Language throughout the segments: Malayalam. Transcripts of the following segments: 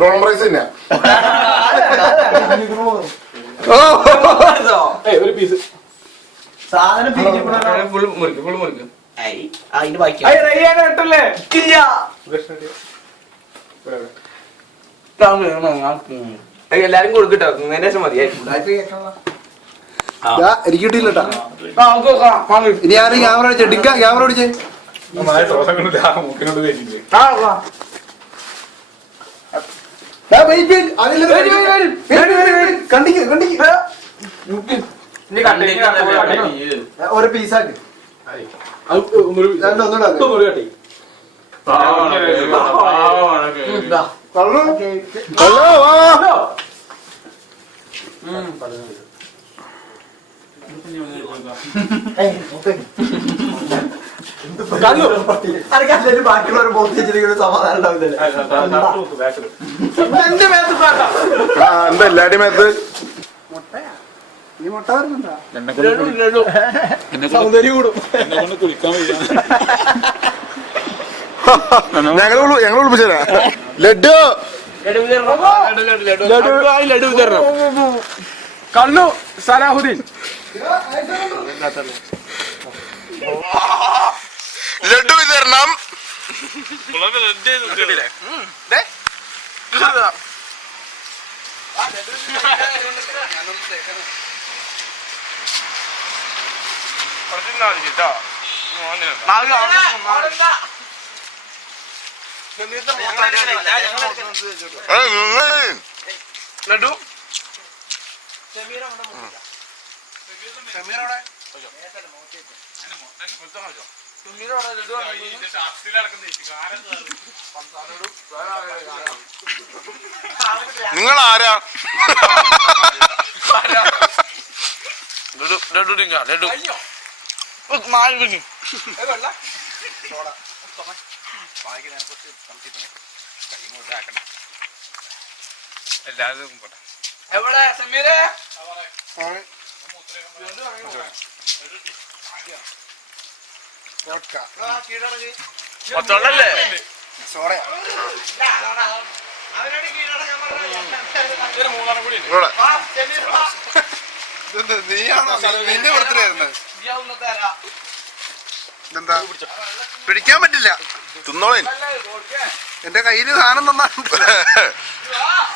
റോൾ പ്രൈസ് തന്നെയാ. ഒരു പീസ് സാധനം അതിന്റെ ബാക്കി എല്ലാരും കൊടുക്കട്ടോ ശേഷം മതിയായി. എനിക്ക് കിട്ടിയില്ലട്ടാ. ഇനി ആരും ക്യാമറ അടിച്ചേ, ഡിങ്ക ക്യാമറ അടിച്ചേ. മൂക്കിനോട് തേച്ചില്ലേ ഒരു പീസാക്കി ബാക്കിയുള്ളവർ ബോധിച്ചിരിക്കുന്ന സമാധാനം ഉണ്ടാവില്ല. എന്താ എല്ലാരുടെയും മേത്ത് ഈ മുട്ട വരുന്നുണ്ടോ? സൗന്ദര്യം കൂടും. കുളിക്കാൻ ഞങ്ങൾ വിളിച്ചരാ. ലഡു ലഡു വിതരണം. കണ്ണു സലാഹുദ്ദീൻ ലഡു വിതരണം. ലഡു നിങ്ങൾ ആരാ? ലഡു ലഡു എല്ലാരും എവിടെ സമീരെ ഒത്തോണ്ടല്ലേ നീയാണോ നിന്റെ ബർത്ത്ഡേ? ഇതെന്താ പിടിക്കാൻ പറ്റില്ല, തിന്നോളേ. എന്റെ കയ്യില് സാധനം തന്നാ.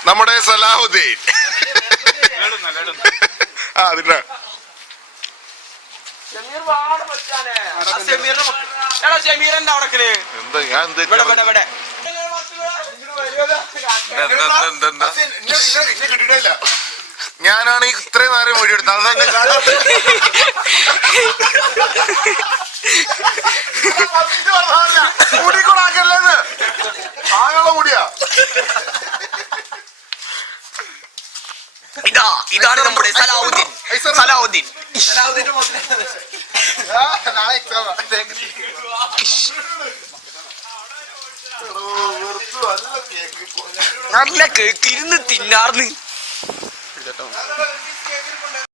നമ്മുടെ സലാഹുദ്ദീൻ. ആ അതിന്റെ എന്താ ഞാൻ കിട്ടിയിട്ടില്ല. ഞാനാണ് ഈ ഇത്രയും നേരം മൊഴി എടുത്തത്. അതെന്നെ കൂടിക്കൂടാക്കല്ലേന്ന് ആകെ കൂടിയാ. ഇതാണ് നമ്മുടെ സലാഹുദ്ദീൻ. സലാഹുദ്ദീൻ നല്ല കേക്ക് ഇരുന്ന് തിന്നാർന്ന്.